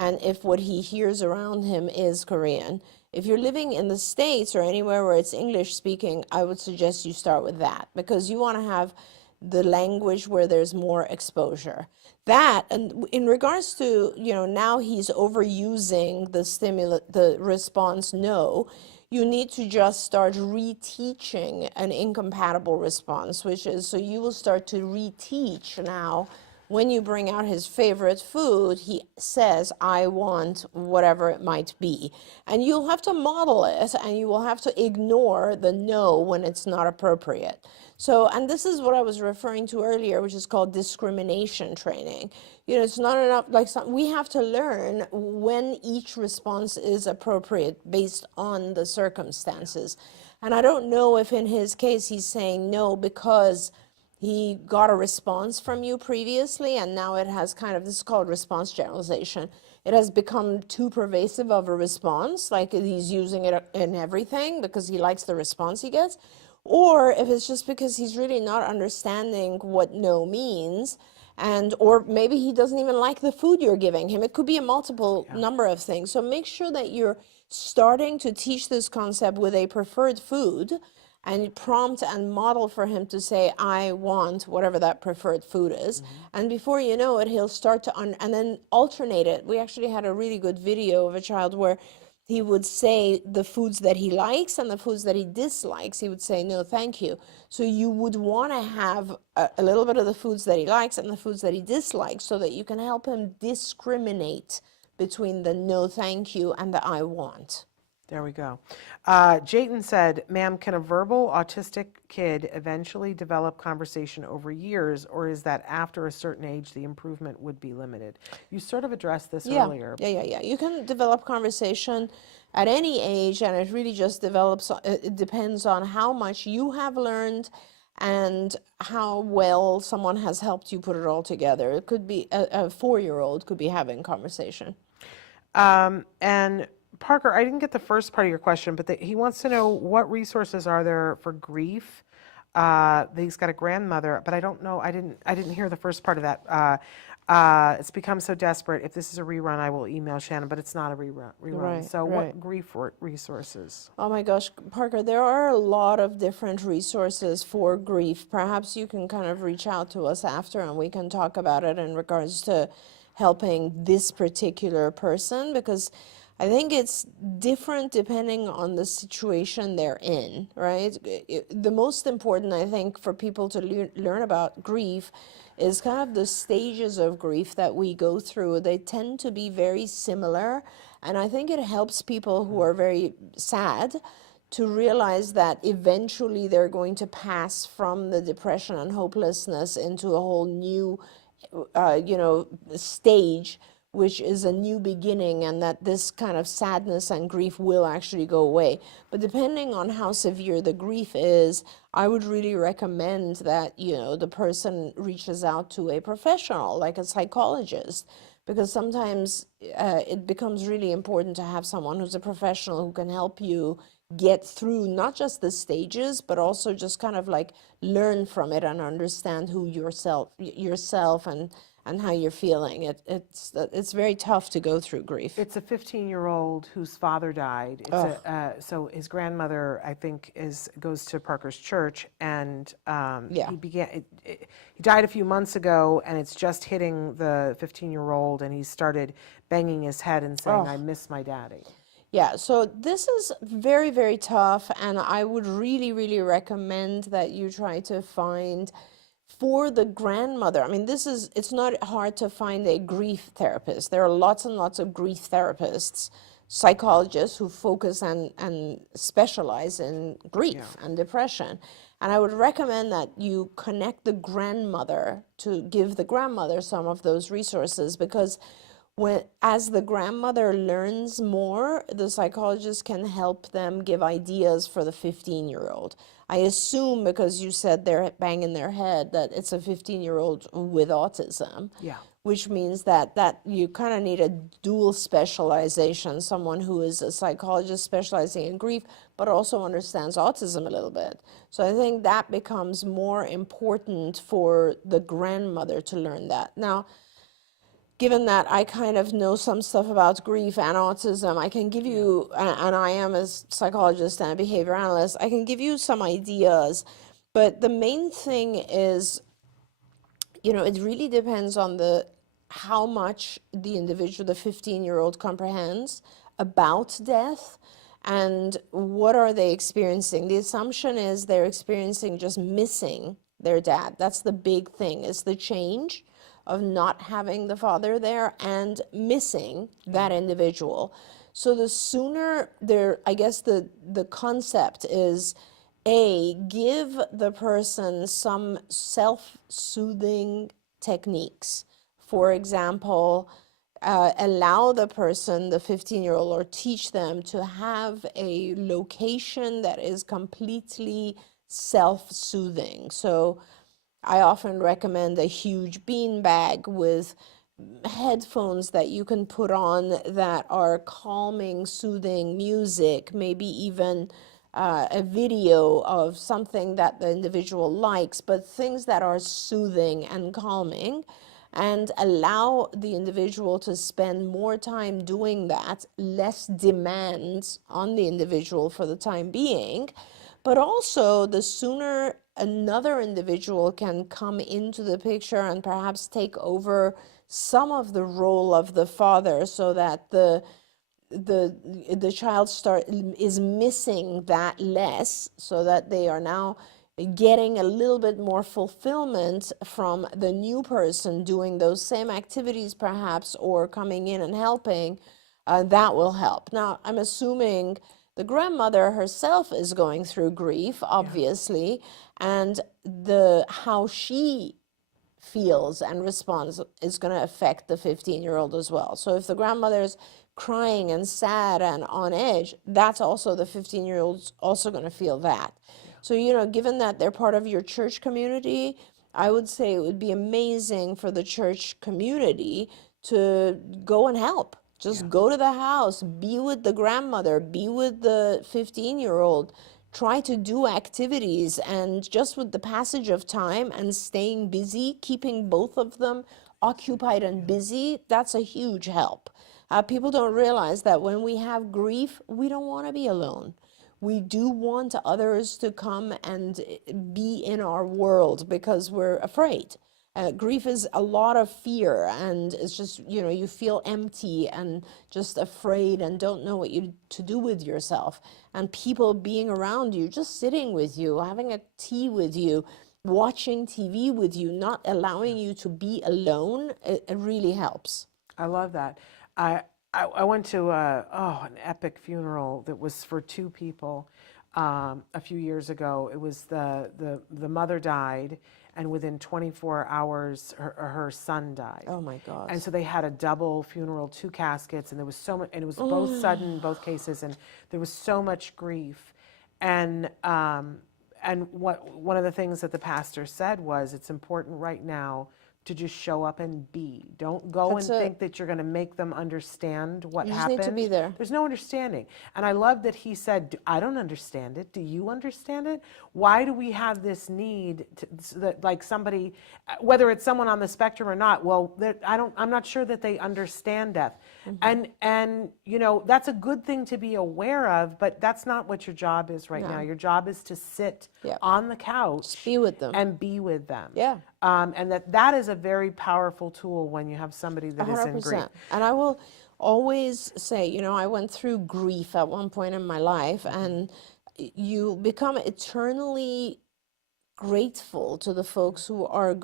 and if what he hears around him is Korean. If you're living in the States or anywhere where it's English speaking, I would suggest you start with that, because you want to have the language where there's more exposure. That, and in regards to, now he's overusing the response no, you need to just start reteaching an incompatible response, which is, so you will start to reteach now. When you bring out his favorite food, he says, I want whatever it might be. And you'll have to model it, and you will have to ignore the no when it's not appropriate. So, and this is what I was referring to earlier, which is called discrimination training. It's not enough, we have to learn when each response is appropriate based on the circumstances. And I don't know if in his case he's saying no because he got a response from you previously, and now it has this is called response generalization. It has become too pervasive of a response, like he's using it in everything because he likes the response he gets. Or if it's just because he's really not understanding what no means, or maybe he doesn't even like the food you're giving him. It could be a multiple number of things. So make sure that you're starting to teach this concept with a preferred food, and prompt and model for him to say, I want whatever that preferred food is. And before you know it, he'll start to, and then alternate it. We actually had a really good video of a child where he would say the foods that he likes and the foods that he dislikes. He would say, no, thank you. So you would want to have a little bit of the foods that he likes and the foods that he dislikes, so that you can help him discriminate between the no, thank you and the I want. There we go. Jayton said, ma'am, can a verbal autistic kid eventually develop conversation over years, or is that after a certain age the improvement would be limited? You sort of addressed this earlier. Yeah. You can develop conversation at any age, and it really just develops, it depends on how much you have learned and how well someone has helped you put it all together. It could be a 4-year-old could be having conversation. And Parker, I didn't get the first part of your question, but he wants to know what resources are there for grief. He's got a grandmother, but I don't know. I didn't hear the first part of that. It's become so desperate. If this is a rerun, I will email Shannon, but it's not a rerun. Right, So right. what grief resources? Oh my gosh, Parker, there are a lot of different resources for grief. Perhaps you can kind of reach out to us after and we can talk about it in regards to helping this particular person, because I think it's different depending on the situation they're in, right? The most important, I think, for people to learn about grief is kind of the stages of grief that we go through. They tend to be very similar, and I think it helps people who are very sad to realize that eventually they're going to pass from the depression and hopelessness into a whole new, stage, which is a new beginning, and that this kind of sadness and grief will actually go away. But depending on how severe the grief is, I would really recommend that, the person reaches out to a professional, like a psychologist, because sometimes it becomes really important to have someone who's a professional who can help you get through not just the stages, but also just kind of like learn from it and understand who yourself and how you're feeling. It's very tough to go through grief. It's a 15-year-old whose father died. So his grandmother, I think, goes to Parker's church, and he died a few months ago, and it's just hitting the 15-year-old, and he started banging his head and saying, "I miss my daddy." Yeah, so this is very, very tough, and I would really, really recommend that you try to find for the grandmother. I mean, it's not hard to find a grief therapist. There are lots and lots of grief therapists, psychologists who focus and specialize in grief and depression. And I would recommend that you connect the grandmother to give the grandmother some of those resources, because as the grandmother learns more, the psychologist can help them give ideas for the 15-year-old. I assume, because you said they're banging their head, that it's a 15-year-old with autism. Yeah. Which means that you kind of need a dual specialization, someone who is a psychologist specializing in grief, but also understands autism a little bit. So I think that becomes more important for the grandmother to learn that. Now, given that I kind of know some stuff about grief and autism, I can give you, and I am a psychologist and a behavior analyst, I can give you some ideas. But the main thing is, it really depends on how much the individual, the 15-year-old, comprehends about death and what are they experiencing. The assumption is they're experiencing just missing their dad. That's the big thing, is the change of not having the father there and missing that individual. So the sooner I guess the concept is, give the person some self-soothing techniques. For example, allow the person, the 15-year-old, or teach them to have a location that is completely self-soothing. So I often recommend a huge bean bag with headphones that you can put on that are calming, soothing music, maybe even a video of something that the individual likes, but things that are soothing and calming, and allow the individual to spend more time doing that, less demands on the individual for the time being. But also, the sooner another individual can come into the picture and perhaps take over some of the role of the father, so that the child is missing that less, so that they are now getting a little bit more fulfillment from the new person doing those same activities perhaps, or coming in and helping, that will help. Now, I'm assuming the grandmother herself is going through grief, obviously, and how she feels and responds is going to affect the 15-year-old as well. So if the grandmother's crying and sad and on edge, that's also the 15-year-old's also going to feel that. So, given that they're part of your church community, I would say it would be amazing for the church community to go and help. Just go to the house, be with the grandmother, be with the 15-year-old, try to do activities, and just with the passage of time and staying busy, keeping both of them occupied and busy, that's a huge help. People don't realize that when we have grief, we don't want to be alone. We do want others to come and be in our world because we're afraid. Grief is a lot of fear, and it's just, you feel empty and just afraid and don't know what to do with yourself. And people being around you, just sitting with you, having a tea with you, watching TV with you, not allowing you to be alone, it really helps. I love that. I went to an epic funeral that was for two people a few years ago. It was the mother died, and within 24 hours, her son died. Oh my God. And so they had a double funeral, 2 caskets, and there was so much, and it was both sudden, both cases, and there was so much grief. And one of the things that the pastor said was, it's important right now to just show up and be. Don't go and think that you're going to make them understand what happened. You just need to be there. There's no understanding. And I love that he said, I don't understand it. Do you understand it? Why do we have this need so that, like, somebody, whether it's someone on the spectrum or not, well, I'm not sure that they understand death. And that's a good thing to be aware of, but that's not what your job is right now. Your job is to sit on the couch, just be with them, and be with them. Yeah. And that is a very powerful tool when you have somebody that 100%. is in grief. And I will always say, I went through grief at one point in my life, and you become eternally grateful to the folks who are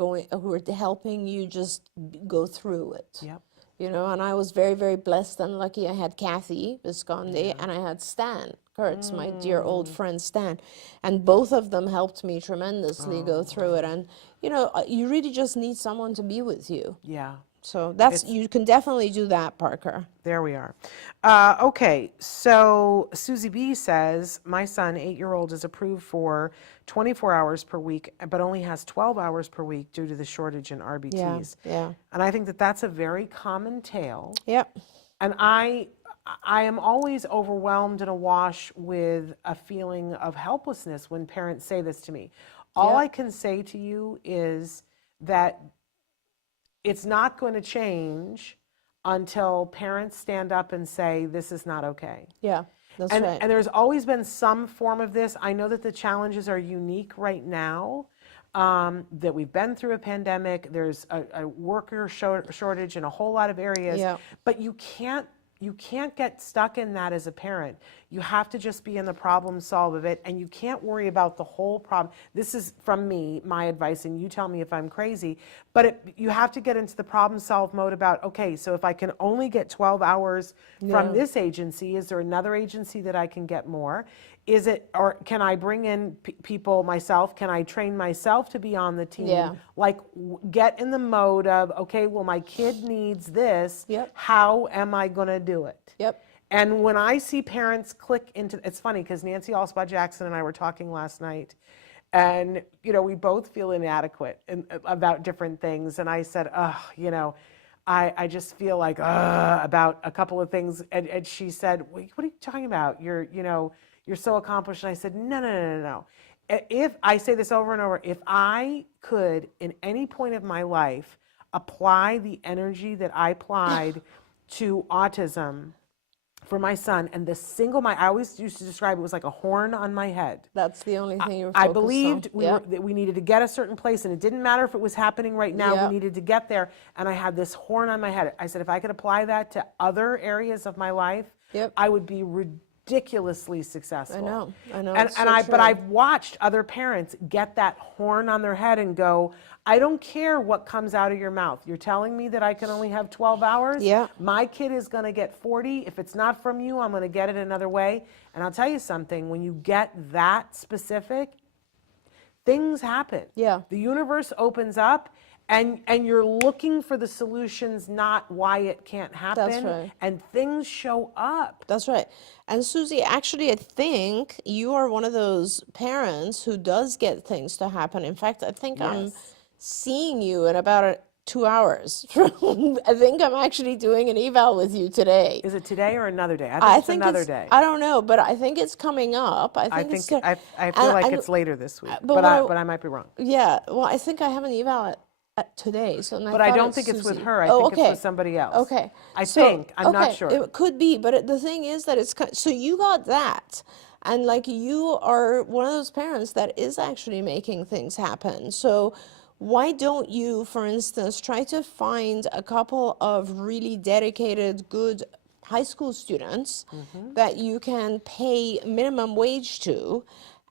helping you just go through it. Yep. And I was very, very blessed and lucky. I had Kathy Visconde and I had Stan Kurtz, my dear old friend Stan. And both of them helped me tremendously go through it. And, you really just need someone to be with you. Yeah. So you can definitely do that, Parker. There we are. Okay, so Susie B says, my son, 8-year-old, is approved for 24 hours per week, but only has 12 hours per week due to the shortage in RBTs. Yeah. And I think that that's a very common tale. Yep. And I am always overwhelmed and awash with a feeling of helplessness when parents say this to me. All I can say to you is that it's not going to change until parents stand up and say, this is not okay. Yeah, that's right. And there's always been some form of this. I know that the challenges are unique right now, that we've been through a pandemic. There's a worker shortage in a whole lot of areas. Yeah. But you can't get stuck in that as a parent. You have to just be in the problem solve of it, and you can't worry about the whole problem. This is from me, my advice, and you tell me if I'm crazy, but you have to get into the problem solve mode about, okay, so if I can only get 12 hours from this agency, is there another agency that I can get more? Is it, or can I bring in people myself? Can I train myself to be on the team? Yeah. Like, get in the mode of, okay, well, my kid needs this. Yep. How am I going to do it? Yep. And when I see parents click into, it's funny because Nancy Alspaugh Jackson and I were talking last night, and we both feel inadequate about different things. And I said, I just feel like about a couple of things. And she said, what are you talking about? You're so accomplished. And I said, no. If I say this over and over, if I could, in any point of my life, apply the energy that I applied to autism for my son, and I always used to describe it was like a horn on my head. That's the only thing you were I focused believed on. that we needed to get a certain place, and it didn't matter if it was happening right now. We needed to get there, and I had this horn on my head. I said, if I could apply that to other areas of my life, I would be ridiculously successful. I know. But I've watched other parents get that horn on their head and go, I don't care what comes out of your mouth. You're telling me that I can only have 12 hours? Yeah. My kid is going to get 40. If it's not from you, I'm going to get it another way. And I'll tell you something, when you get that specific, things happen. Yeah. The universe opens up, and you're looking for the solutions, not why it can't happen. That's right. And things show up. That's right. And Susie, actually, I think you are one of those parents who does get things to happen. In fact, I think I'm seeing you in about 2 hours. I think I'm actually doing an eval with you today. Is it today or another day? I it's think another it's, day. I don't know, but I think it's coming up. I feel like it's later this week, but I might be wrong. Yeah, well, I think I have an eval at today. But I don't think it's with her. I think it's with somebody else. Okay. I'm not sure. It could be, but the thing is that so you got that. And like you are one of those parents that is actually making things happen. So why don't you, for instance, try to find a couple of really dedicated, good high school students that you can pay minimum wage to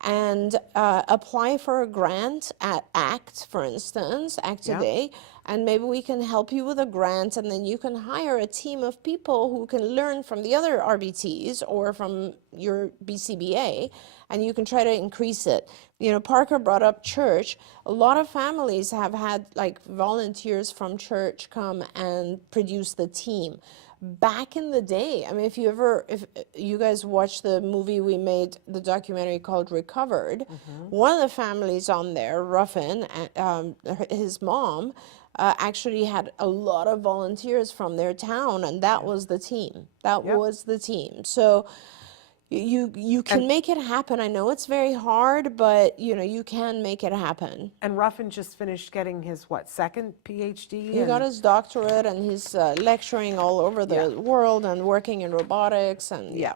and apply for a grant at ACT, for instance, ACT Yeah. Today, and maybe we can help you with a grant, and then you can hire a team of people who can learn from the other RBTs or from your BCBA, and you can try to increase it. You know, Parker brought up church. A lot of families have had like volunteers from church come and produce the team. Back in the day, I mean, if you guys watched the movie we made, the documentary called Recovered, one of the families on there, Ruffin, his mom, actually had a lot of volunteers from their town, and that was the team. That was the team. So you can make it happen. I know it's very hard, but you know, you can make it happen. And Ruffin just finished getting his, second PhD? He got his doctorate, and he's lecturing all over the world and working in robotics. And Yeah.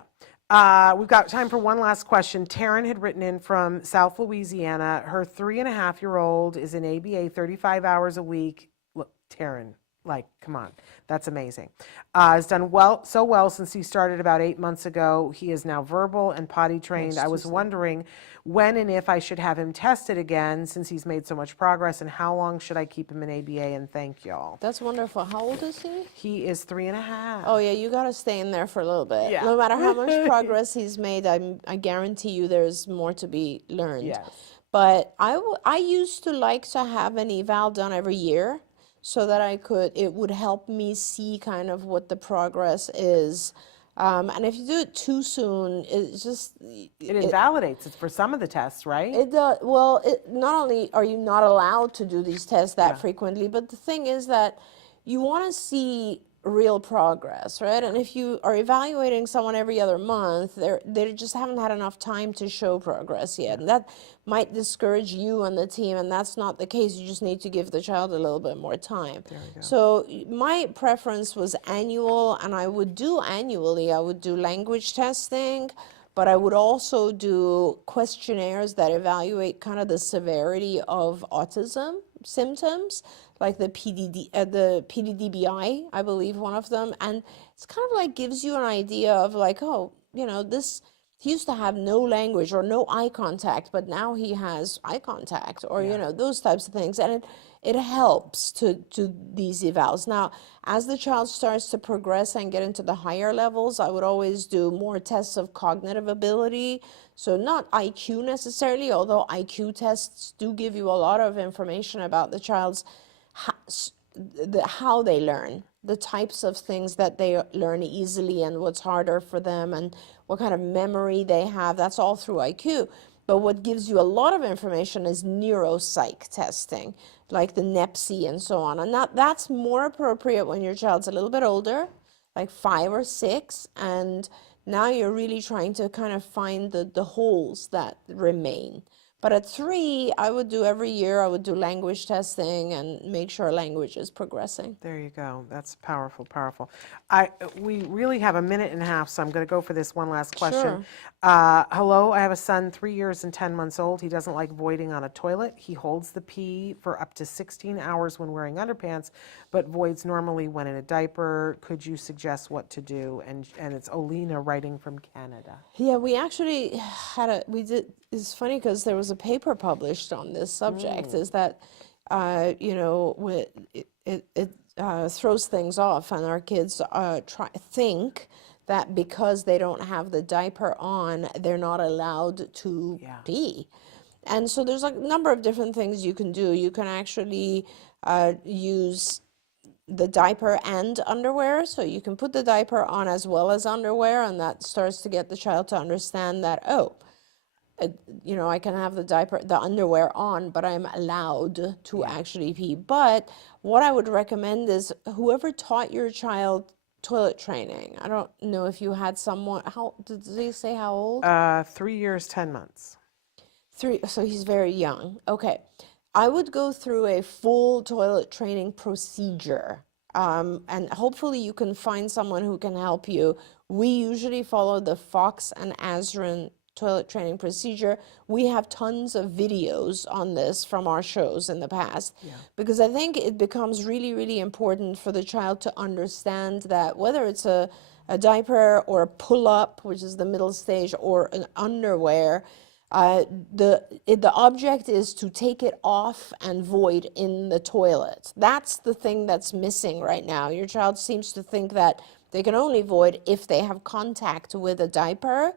We've got time for one last question. Taryn had written in from South Louisiana. Her 3.5-year-old is in ABA 35 hours a week. Look, Taryn, like, come on. That's amazing. Has done so well since he started about 8 months ago. He is now verbal and potty trained. I was wondering when and if I should have him tested again since he's made so much progress, and how long should I keep him in ABA, and thank y'all. That's wonderful. How old is he? He is 3.5. Oh yeah, you gotta stay in there for a little bit. Yeah. No matter how much progress he's made, I guarantee you there's more to be learned. Yes. But I used to like to have an eval done every year, so that it would help me see kind of what the progress is. And if you do it too soon, it just... It invalidates it for some of the tests, right? It does. Well, not only are you not allowed to do these tests that frequently, but the thing is that you want to see real progress, right? And if you are evaluating someone every other month, they just haven't had enough time to show progress yet. And that might discourage you and the team, and that's not the case. You just need to give the child a little bit more time. So my preference was annual, and I would do annually. I would do language testing, but I would also do questionnaires that evaluate kind of the severity of autism symptoms, like the PDDBI, I believe one of them. And it's kind of like gives you an idea of like, oh, you know, he used to have no language or no eye contact, but now he has eye contact, or, you know, those types of things. And it helps to these evals. Now, as the child starts to progress and get into the higher levels, I would always do more tests of cognitive ability. So not IQ necessarily, although IQ tests do give you a lot of information about the child's how they learn, the types of things that they learn easily and what's harder for them and what kind of memory they have. That's all through IQ. But what gives you a lot of information is neuropsych testing, like the NEPSI and so on. And that's more appropriate when your child's a little bit older, like 5 or 6, and now you're really trying to kind of find the holes that remain. But at 3, I would do every year, I would do language testing and make sure language is progressing. There you go. That's powerful, powerful. We really have a minute and a half, so I'm going to go for this one last question. Hello, I have a son 3 years and 10 months old. He doesn't like voiding on a toilet. He holds the pee for up to 16 hours when wearing underpants, but voids normally when in a diaper. Could you suggest what to do? And it's Olena writing from Canada. Yeah, we actually it's funny because there was a paper published on this subject, is that, you know, it throws things off, and our kids think that because they don't have the diaper on, they're not allowed to pee. And so there's a number of different things you can do. You can actually use the diaper and underwear, so you can put the diaper on as well as underwear, and that starts to get the child to understand that, you know, I can have the underwear on, but I'm allowed to actually pee. But what I would recommend is whoever taught your child toilet training. I don't know if you had someone, how did they say how old? 3 years, 10 months. 3, so he's very young. Okay. I would go through a full toilet training procedure, and hopefully you can find someone who can help you. We usually follow the Fox and Azrin toilet training procedure. We have tons of videos on this from our shows in the past, because I think it becomes really, really important for the child to understand that whether it's a diaper or a pull-up, which is the middle stage, or an underwear, the object is to take it off and void in the toilet. That's the thing that's missing right now. Your child seems to think that they can only void if they have contact with a diaper.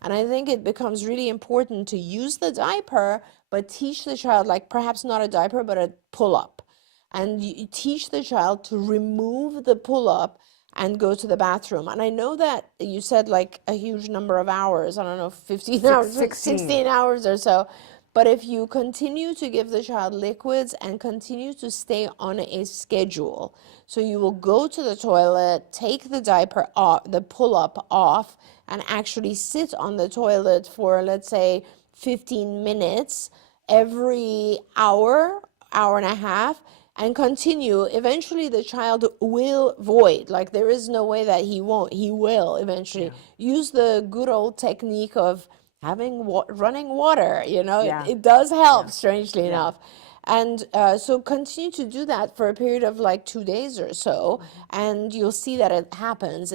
And I think it becomes really important to use the diaper, but teach the child, like perhaps not a diaper, but a pull-up. And you teach the child to remove the pull-up and go to the bathroom. And I know that you said like a huge number of hours, I don't know, 15 hours, 16 hours or so. But if you continue to give the child liquids and continue to stay on a schedule, so you will go to the toilet, take the diaper off, the pull-up off, and actually sit on the toilet for, let's say, 15 minutes every hour, hour and a half, and continue, eventually the child will void. Like, there is no way that he won't. He will eventually. Use the good old technique of having running water, you know. It does help, strangely enough. And so continue to do that for a period of like 2 days or so, and you'll see that it happens.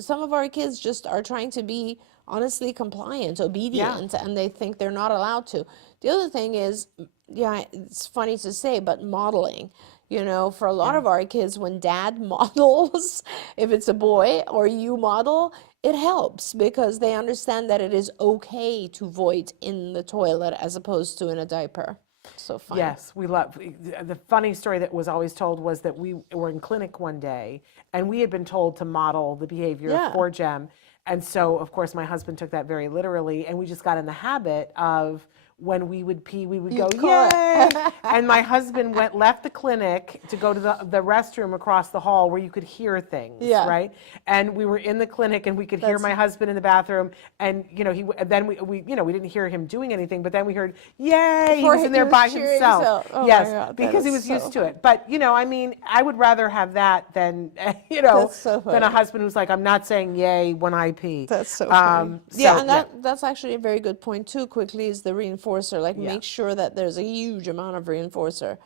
Some of our kids just are trying to be honestly compliant, obedient, and they think they're not allowed to. The other thing is, it's funny to say, but modeling. You know, for a lot of our kids, when dad models, if it's a boy or you model, it helps because they understand that it is okay to void in the toilet as opposed to in a diaper. So fun. Yes, we love, the funny story that was always told was that we were in clinic one day and we had been told to model the behavior for Jem. And so, of course, my husband took that very literally, and we just got in the habit of, when we would pee, we would go, yay! And my husband left the clinic to go to the restroom across the hall where you could hear things, right? And we were in the clinic and we could hear my husband in the bathroom, and you know, we didn't hear him doing anything, but then we heard, yay! He was in there by himself. Oh yes, God, because he was used to it. But you know, I mean, I would rather have that than than a husband who's like, I'm not saying yay when I pee. That's so funny. That's actually a very good point too. Quickly, is the reinforcer. Like, make sure that there's a huge amount of reinforcer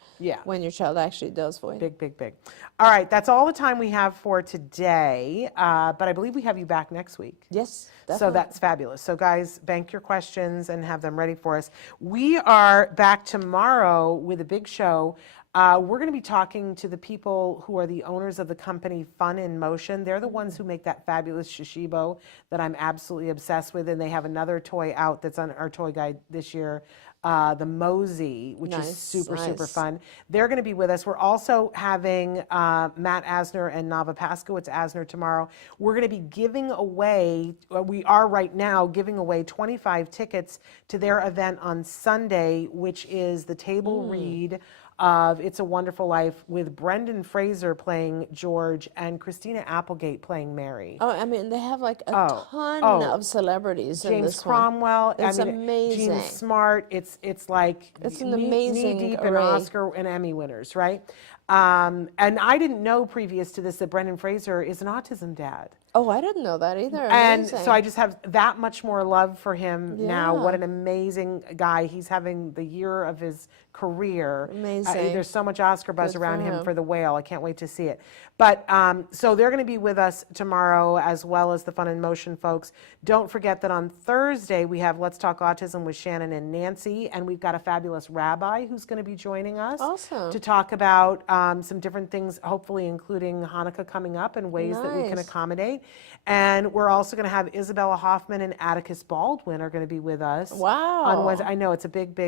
when your child actually does void. Big. All right, that's all the time we have for today, but I believe we have you back next week. Yes, definitely. So that's fabulous. So guys, bank your questions and have them ready for us. We are back tomorrow with a big show. We're going to be talking to the people who are the owners of the company Fun in Motion. They're the ones who make that fabulous Shishibo that I'm absolutely obsessed with, and they have another toy out that's on our toy guide this year, the Mosey, which is super fun. They're going to be with us. We're also having Matt Asner and Nava Paskowitz Asner tomorrow. We're going to be giving away, we are right now giving away 25 tickets to their event on Sunday, which is the table read of It's a Wonderful Life, with Brendan Fraser playing George and Christina Applegate playing Mary. Oh, I mean, they have like a ton of celebrities in this Cromwell. It's amazing. Gene Smart. It's like it's an amazing knee-deep array. in Oscar and Emmy winners, right? And I didn't know previous to this that Brendan Fraser is an autism dad. Oh, I didn't know that either. And Amazing. so I just have that much more love for him now. What an amazing guy. He's having the year of his career. Amazing. There's so much Oscar buzz around him him. for The Whale. I can't wait to see it. But so they're going to be with us tomorrow, as well as the Fun in Motion folks. Don't forget that on Thursday we have Let's Talk Autism with Shannon and Nancy, and we've got a fabulous rabbi who's going to be joining us to talk about some different things, hopefully including Hanukkah coming up and ways that we can accommodate. And we're also going to have Isabella Hoffman and Atticus Baldwin are going to be with us on Wednesday. I know it's a big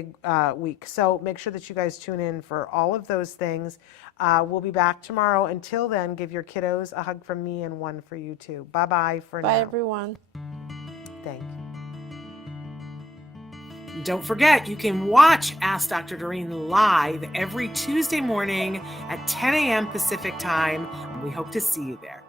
week. So make sure that you guys tune in for all of those things. We'll be back tomorrow. Until then, give your kiddos a hug from me and one for you too. Bye-bye for now. Bye, everyone. Thank you. Don't forget, you can watch Ask Dr. Doreen live every Tuesday morning at 10 a.m. Pacific time. We hope to see you there.